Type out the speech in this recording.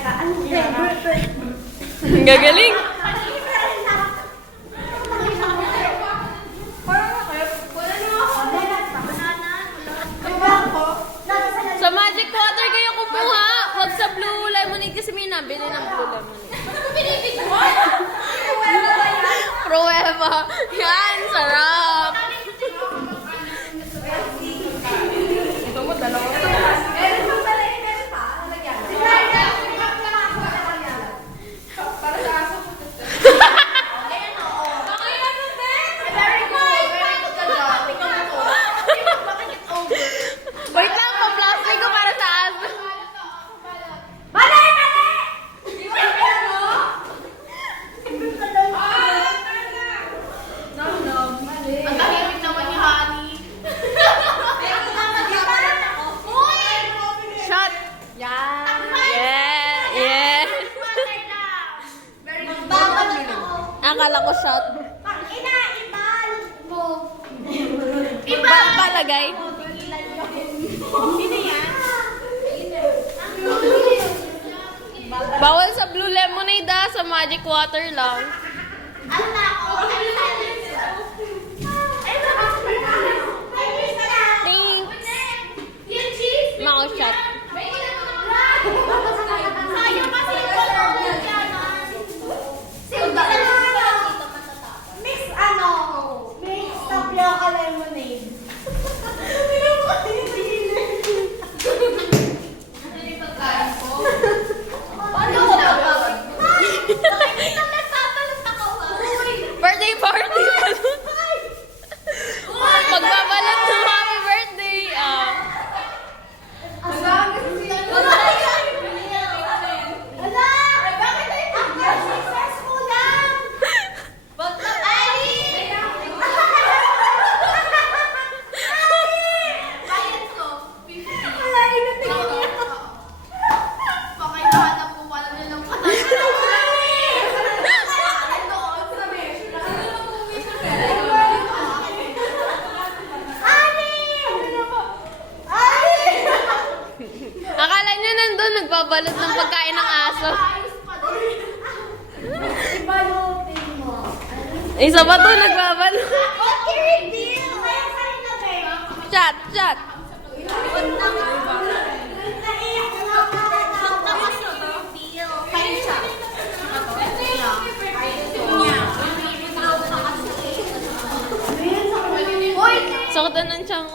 Teka, ano yan? Gagaling. Sa magic water kayo kumuha. Huwag sa blue lemonade kasi may nabili ng blue lemonade. Prueba. Yan, sarap. Ito mo, dalawa. Wait lang, pa-plastic ko para sa aso. Ang tahimik naman ni Honey. Shot. Yeah. Yeah. Akala ko shot. Palagay. Bawal sa blue lemonade sa magic water lang. Thanks. Mouth shot. Mix tapioca lemonade. Birthday party! Magbabalat ng happy birthday! Akala nyo nandun, nagbabalot ng pagkain ng aso. Isa pa to, nagbabalot. Chat, chat. Sakit na ng tiyan ko.